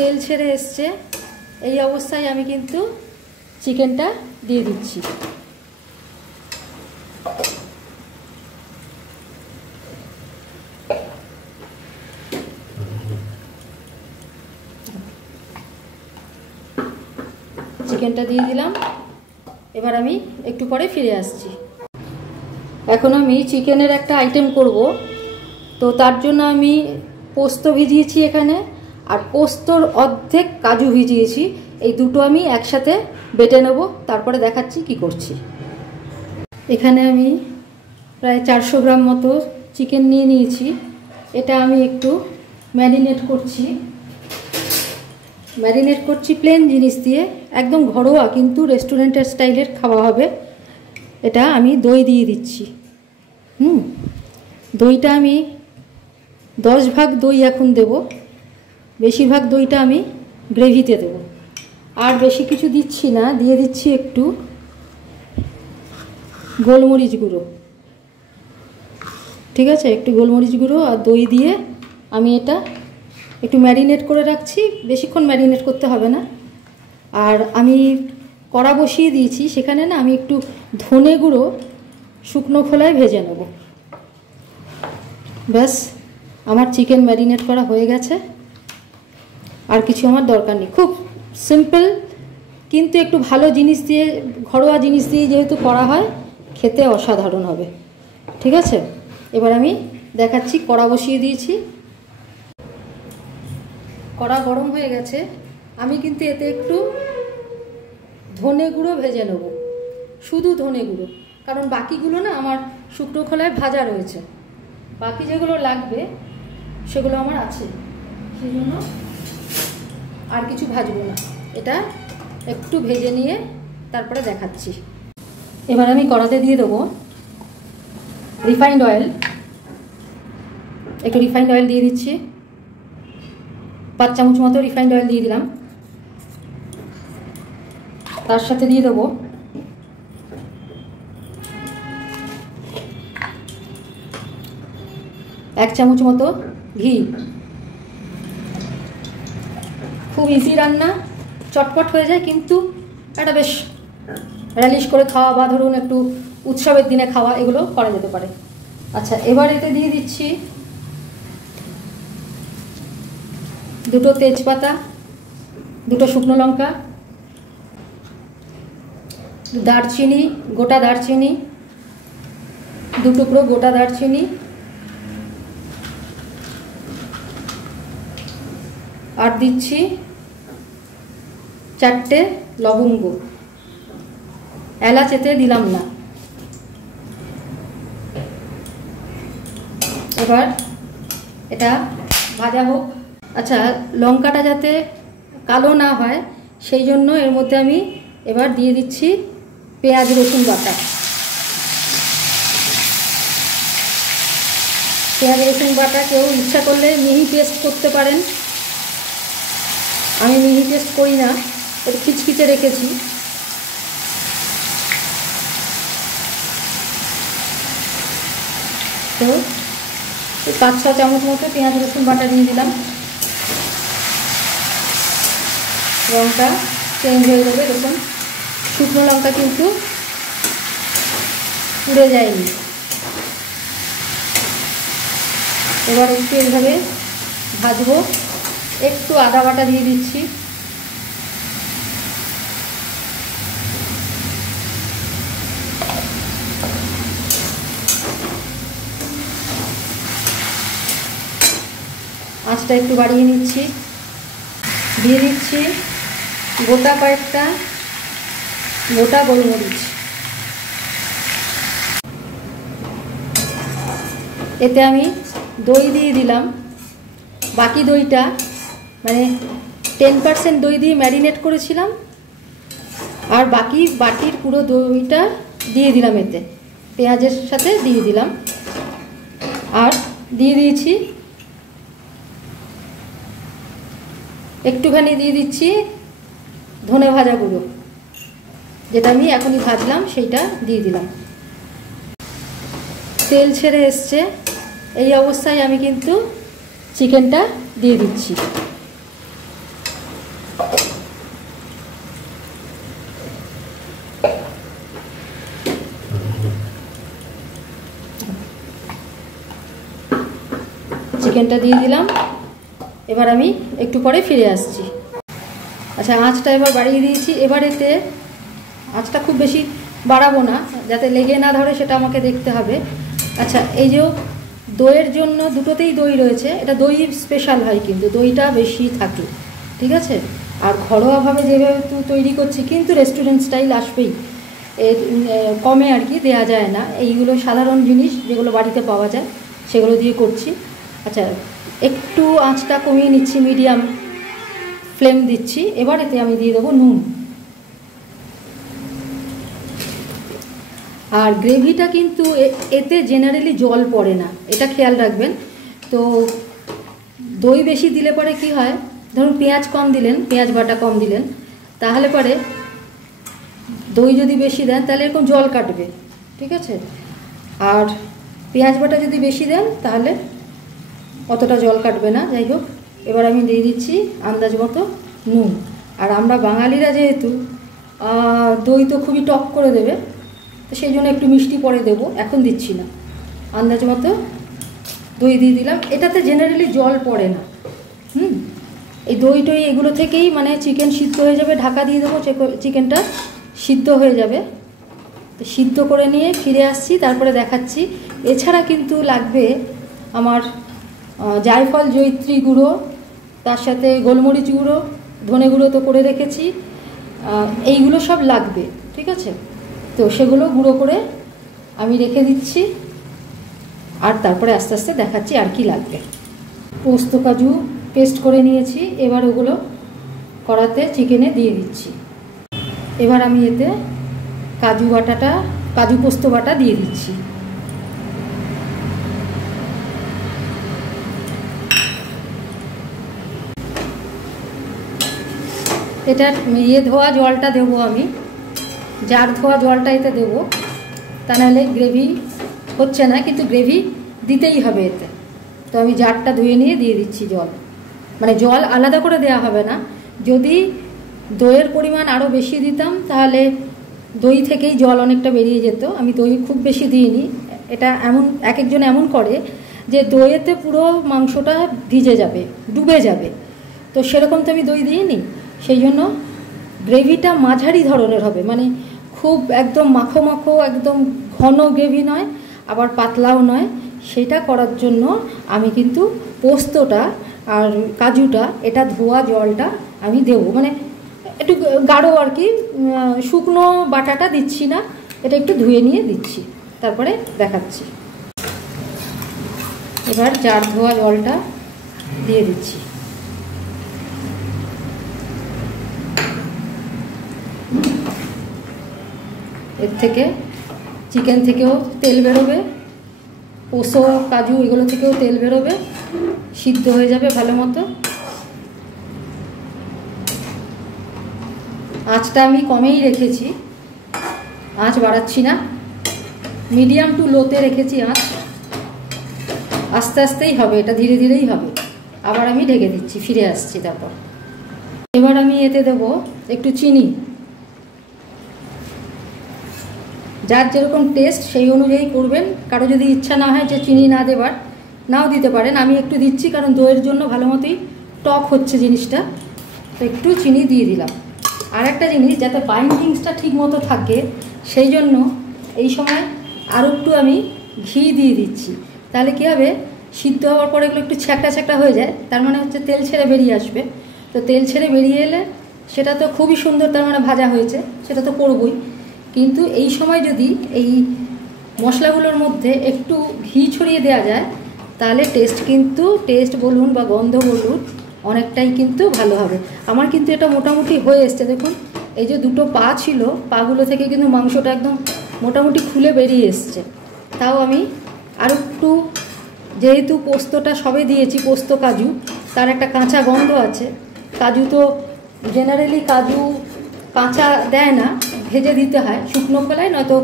তেল ছেড়ে এসছে, এই অবস্থায় আমি কিন্তু চিকেনটা দিয়ে দিচ্ছি। চিকেনটা দিয়ে দিলাম। এবার আমি একটু পরে ফিরে আসছি। এখন আমি চিকেনের একটা আইটেম করব, তো তার জন্য আমি পোস্ত ভিজিয়েছি এখানে, আর পোস্তর অর্ধেক কাজু ভিজিয়েছি। এই দুটো আমি একসাথে বেটে নেব, তারপরে দেখাচ্ছি কি করছি। এখানে আমি প্রায় 400 গ্রাম মতো চিকেন নিয়ে নিয়েছি। এটা আমি একটু ম্যারিনেট করছি প্লেন জিনিস দিয়ে, একদম ঘরোয়া কিন্তু রেস্টুরেন্টের স্টাইলের খাওয়া হবে। এটা আমি দই দিয়ে দিচ্ছি। দইটা আমি 10 ভাগ দই এখন দেব, বেশিরভাগ দইটা আমি গ্রেভিতে দেব। আর বেশি কিছু দিচ্ছি না, দিয়ে দিচ্ছি একটু গোলমরিচ গুঁড়ো। ঠিক আছে, একটু গোলমরিচ গুঁড়ো আর দই দিয়ে আমি এটা একটু ম্যারিনেট করে রাখছি। বেশিক্ষণ ম্যারিনেট করতে হবে না। আর আমি কড়া বসিয়ে দিয়েছি, সেখানে না আমি একটু ধনে গুঁড়ো শুকনো খোলায় ভেজে নেব। ব্যাস, আমার চিকেন ম্যারিনেট করা হয়ে গেছে। আর কিছু আমার দরকার নেই। খুব সিম্পল, কিন্তু একটু ভালো জিনিস দিয়ে, ঘরোয়া জিনিস দিয়ে যেহেতু করা হয়, খেতে অসাধারণ হবে। ঠিক আছে, এবার আমি দেখাচ্ছি। কড়া বসিয়ে দিয়েছি, কড়া গরম হয়ে গেছে। আমি কিন্তু এতে একটু ধনে গুঁড়ো ভেজে নেব, শুধু ধনে গুঁড়ো, কারণ বাকিগুলো না আমার শুকনো খোলায় ভাজা রয়েছে। বাকি যেগুলো লাগবে সেগুলো আমার আছে, সেই জন্য আর কিছু ভাজবো না। এটা একটু ভেজে নিয়ে তারপরে দেখাচ্ছি। এবার আমি কড়াতে দিয়ে দেবো রিফাইন্ড অয়েল। একটু রিফাইন্ড অয়েল দিয়ে দিচ্ছি, 5 চামচ মতো রিফাইন্ড অয়েল দিয়ে দিলাম। তার সাথে দিয়ে দেবো এক চামচ মতো ঘি। খুব ইজি রান্না, চটপট হয়ে যায়, কিন্তু এটা বেশ রিলিশ করে খাওয়া বা ধরুন একটু উৎসবের দিনে খাওয়া, এগুলো করা যেতে পারে। আচ্ছা, এবার এতে দিয়ে দিচ্ছি 2 তেজপাতা, 2 শুকনো লঙ্কা, দারচিনি, গোটা দারচিনি, 2 টুকরো গোটা দারচিনি, আর দিচ্ছি 4টে লবঙ্গ। এলাচ এতে দিলাম না। এবার এটা ভাজা হোক। আচ্ছা, লঙ্কাটা যাতে কালো না হয় সেই জন্য এর মধ্যে আমি এবার দিয়ে দিচ্ছি পেঁয়াজ রসুন বাটা। পেঁয়াজ রসুন বাটা কেউ ইচ্ছা করলে মিহি পেস্ট করতে পারেন, আমি মিহি পেস্ট করি না, একটু খিচখিচে রেখেছি। তো 5-6 চামচ মতো পেঁয়াজ রসুন বাটা দিয়ে দিলাম। রঙটা চেঞ্জ হয়ে যাবে, দেখুন শুকনো লঙ্কা কিন্তু পুড়ে যায়নি। এবার একটু এইভাবে ভাজবো। একটু আদা বাটা দিয়ে দিচ্ছি, আঁচটা একটু বাড়িয়ে নিচ্ছি। দিয়ে দিচ্ছি গোটা কয়েকটা গোটা গোলমরিচ। এতে আমি দই দিয়ে দিলাম। বাকি দইটা মানে 10% দই দিয়ে ম্যারিনেট করেছিলাম, আর বাকি বাটির পুরো দইটা দিয়ে দিলাম, এতে পেঁয়াজের সাথে দিয়ে দিলাম। আর দিয়ে দিয়েছি একটুখানি দিয়ে দিচ্ছি ধনে ভাজা গুঁড়ো, যেটা আমি এখনই ভাজলাম সেইটা দিয়ে দিলাম। তেল ছেড়ে এসছে, এই অবস্থায় আমি কিন্তু চিকেনটা দিয়ে দিচ্ছি। চিকেনটা দিয়ে দিলাম। এবার আমি একটু পরে ফিরে আসছি। আচ্ছা, আঁচটা এবার বাড়িয়ে দিয়েছি। এবার এতে আঁচটা খুব বেশি বাড়াবো না, যাতে লেগে না ধরে সেটা আমাকে দেখতে হবে। আচ্ছা, এই যে দইয়ের জন্য দুটোতেই দই রয়েছে, এটা দই স্পেশাল হয়, কিন্তু দইটা বেশি থাকে, ঠিক আছে। আর ঘরোয়াভাবে যেভাবে তৈরি করছি, কিন্তু রেস্টুরেন্ট স্টাইল আসবেই, এর কমে আর কি দেওয়া যায় না। এইগুলো সাধারণ জিনিস যেগুলো বাড়িতে পাওয়া যায় সেগুলো দিয়ে করছি। আচ্ছা, একটু আঁচটা কমিয়ে নিচ্ছি, মিডিয়াম ফ্লেম দিচ্ছি। এবার এতে আমি দিয়ে দেবো নুন। আর গ্রেভিটা কিন্তু এতে জেনারেলি জল পড়ে না, এটা খেয়াল রাখবেন। তো দই বেশি দিলে পরে কি হয়, ধরুন পেঁয়াজ কম দিলেন, পেঁয়াজ বাটা কম দিলেন, তাহলে পরে দই যদি বেশি দেন তাহলে এরকম জল কাটবে, ঠিক আছে। আর পেঁয়াজ বাটা যদি বেশি দেন তাহলে অতটা জল কাটবে না। যাই হোক, এবার আমি দিয়ে দিচ্ছি আন্দাজ মতো নুন। আর আমরা বাঙালিরা যেহেতু দই তো খুবই টক করে দেবে, তো সেই জন্য একটু মিষ্টি পরে দেবো, এখন দিচ্ছি না। আন্দাজ মতো দই দিয়ে দিলাম। এটাতে জেনারেলি জল পড়ে না। এই দই টই এগুলো থেকেই মানে চিকেন সিদ্ধ হয়ে যাবে। ঢাকা দিয়ে দেবো, চিকেনটা সিদ্ধ হয়ে যাবে। তো সিদ্ধ করে নিয়ে ফিরে আসছি, তারপরে দেখাচ্ছি। এছাড়া কিন্তু লাগবে আমার জায়ফল জয়িত্রী গুঁড়ো, তার সাথে গোলমরিচ গুঁড়ো, ধনে গুঁড়ো তো করে রেখেছি, এইগুলো সব লাগবে, ঠিক আছে। তো সেগুলো গুঁড়ো করে আমি রেখে দিচ্ছি, আর তারপরে আস্তে আস্তে দেখাচ্ছি আর কি লাগবে। পোস্ত কাজু পেস্ট করে নিয়েছি, এবার ওগুলো কড়াতে চিকেনে দিয়ে দিচ্ছি। এবার আমি এতে কাজু পোস্ত বাটা দিয়ে দিচ্ছি। এটা ধোয়া জলটা দেবো আমি, জার ধোয়া জলটা এতে দেবো, তা নাহলে গ্রেভি হচ্ছে না, কিন্তু গ্রেভি দিতেই হবে এতে। তো আমি জারটা ধুয়ে নিয়ে দিয়ে দিচ্ছি জল, মানে জল আলাদা করে দেওয়া হবে না। যদি দইয়ের পরিমাণ আরও বেশি দিতাম তাহলে দই থেকেই জল অনেকটা বেরিয়ে যেত। আমি দই খুব বেশি দিইনি। এটা এমন এক একজন এমন করে যে দইয়েতে পুরো মাংসটা ভিজে যাবে, ডুবে যাবে, তো সেরকম তো আমি দই দিইনি। সেই জন্য গ্রেভিটা মাঝারি ধরনের হবে, মানে খুব একদম মাখো মাখো একদম ঘন গ্রেভি নয়, আবার পাতলাও নয়। সেটা করার জন্য আমি কিন্তু পোস্তটা আর কাজুটা, এটা ধোয়া জলটা আমি দেবো, মানে একটু গাঢ় আর কি, শুকনো বাটাটা দিচ্ছি না, এটা একটু ধুয়ে নিয়ে দিচ্ছি, তারপরে দেখাচ্ছি। এবার জার ধোয়া জলটা দিয়ে দিচ্ছি। এর থেকে চিকেন থেকেও তেল বেরোবে, পোস্ত কাজু এগুলো থেকেও তেল বেরোবে, সিদ্ধ হয়ে যাবে ভালো মতো। আঁচটা আমি কমেই রেখেছি, আঁচ বাড়াচ্ছি না, মিডিয়াম টু লোতে রেখেছি আঁচ। আস্তে আস্তেই হবে, এটা ধীরে ধীরেই হবে। আবার আমি ঢেকে দিচ্ছি, ফিরে আসছি। তারপর এবার আমি এতে দেবো একটু চিনি, যার যেরকম টেস্ট সেই অনুযায়ী করবেন। কারো যদি ইচ্ছা না হয় যে চিনি না দেবার, নাও দিতে পারেন। আমি একটু দিচ্ছি কারণ দইয়ের জন্য ভালো মতোই টক হচ্ছে জিনিসটা, তো একটু চিনি দিয়ে দিলাম। আর একটা জিনিস, যাতে বাইন্ডিংসটা ঠিক মতো থাকে সেই জন্য এই সময় আরও একটু আমি ঘি দিয়ে দিচ্ছি। তাহলে কী হবে, সিদ্ধ হওয়ার পরে এগুলো একটু ছ্যাঁকটা ছ্যাঁকটা হয়ে যায়, তার মানে হচ্ছে তেল ছেড়ে বেরিয়ে আসবে। তো তেল ছেড়ে বেরিয়ে এলে সেটা তো খুবই সুন্দর, তার মানে ভাজা হয়েছে, সেটা তো করবই। কিন্তু এই সময় যদি এই মশলাগুলোর মধ্যে একটু ঘি ছড়িয়ে দেওয়া যায় তাহলে টেস্ট বলুন বা গন্ধ বলুন অনেকটাই কিন্তু ভালো হবে। আমার কিন্তু এটা মোটামুটি হয়ে এসছে, দেখুন এই যে দুটো পা ছিল, পাগুলো থেকে কিন্তু মাংসটা একদম মোটামুটি খুলে বেরিয়ে এসছে। তাও আমি আর একটু, যেহেতু পোস্তটা সবে দিয়েছি, পোস্ত কাজু, তার একটা কাঁচা গন্ধ আছে। কাজু তো জেনারেলি কাজু কাঁচা দেয় না, ভেজে দিতে হয় শুকনো খোলায়, নয়তো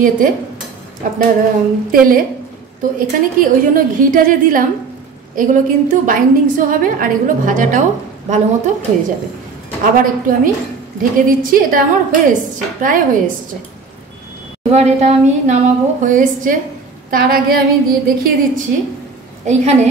ইয়েতে আপনার তেলে। তো এখানে কি ওই জন্য ঘিটা যে দিলাম, এগুলো কিন্তু বাইন্ডিংসও হবে আর এগুলো ভাজাটাও ভালো মতো হয়ে যাবে। আবার একটু আমি ঢেকে দিচ্ছি। এটা আমার হয়ে এসছে, প্রায় হয়ে এসছে। এবার এটা আমি নামাবো, হয়ে এসছে। তার আগে আমি দেখিয়ে দিচ্ছি, এইখানে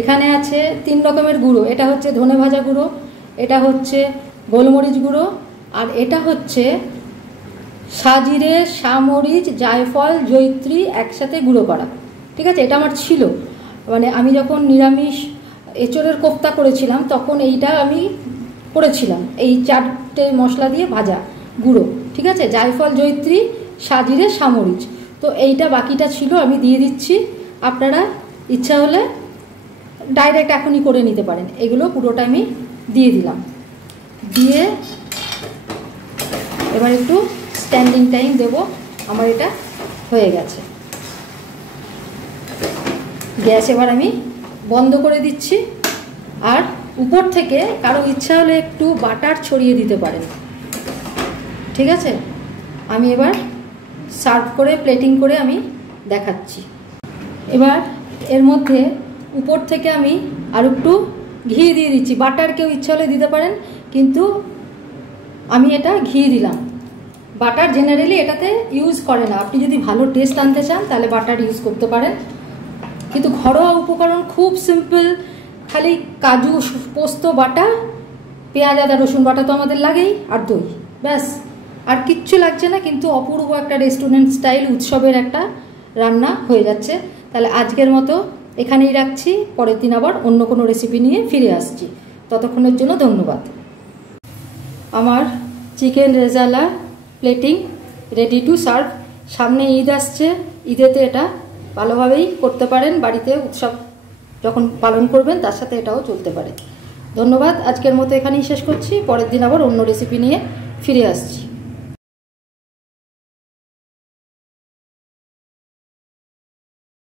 এখানে আছে 3 রকমের গুঁড়ো। এটা হচ্ছে ধনে ভাজা গুঁড়ো, এটা হচ্ছে গোলমরিচ গুঁড়ো, আর এটা হচ্ছে সাজিরে, সামরিচ, জায়ফল, জয়িত্রী একসাথে গুঁড়ো করা। ঠিক আছে, এটা আমার ছিল, মানে আমি যখন নিরামিষ এঁচোড়ের কোফতা করেছিলাম তখন এইটা আমি করেছিলাম, এই 4টে মশলা দিয়ে ভাজা গুঁড়ো। ঠিক আছে, জায়ফল, জয়িত্রী, সাজিরে, সামরিচ। তো এইটা বাকিটা ছিল, আমি দিয়ে দিচ্ছি। আপনারা ইচ্ছা হলে ডাইরেক্ট এখনই করে নিতে পারেন। এগুলো পুরোটা আমি দিয়ে দিলাম। দিয়ে এবার একটু স্ট্যান্ডিং টাইম দেব। আমার এটা হয়ে গেছে। গ্যাস এবার আমি বন্ধ করে দিচ্ছি। আর উপর থেকে কারো ইচ্ছা হলে একটু বাটার ছড়িয়ে দিতে পারেন। ঠিক আছে, আমি এবার সার্ভ করে প্লেটিং করে আমি দেখাচ্ছি। এবার এর মধ্যে উপর থেকে আমি আর একটু ঘি দিয়ে দিচ্ছি। বাটার কেউ ইচ্ছা হলে দিতে পারেন, কিন্তু আমি এটা ঘি দিলাম। বাটার জেনারেলি এটাতে ইউজ করে না। আপনি যদি ভালো টেস্ট আনতে চান তাহলে বাটার ইউজ করতে পারেন, কিন্তু ঘরোয়া উপকরণ খুব সিম্পল। খালি কাজু, পোস্ত বাটা, পেঁয়াজ, আদা, রসুন বাটা তো আমাদের লাগেই, আর দই, ব্যাস। আর কিচ্ছু লাগছে না, কিন্তু অপূর্ব একটা রেস্টুরেন্ট স্টাইল উৎসবের একটা রান্না হয়ে যাচ্ছে। তাহলে আজকের মতো এখানেই রাখছি। পরের দিন আবার অন্য কোনো রেসিপি নিয়ে ফিরে আসছি। ততক্ষণের জন্য ধন্যবাদ। আমার chicken rezala plating ready to serve. সামনে ঈদ আসছে, ঈদেতে এটা ভালোভাবেই করতে পারেন। বাড়িতে উৎসব যখন পালন করবেন তার সাথে এটাও চলতে পারে। ধন্যবাদ। আজকের মতো এখানেই শেষ করছি। পরের দিন আবার অন্য রেসিপি নিয়ে ফিরে আসছি।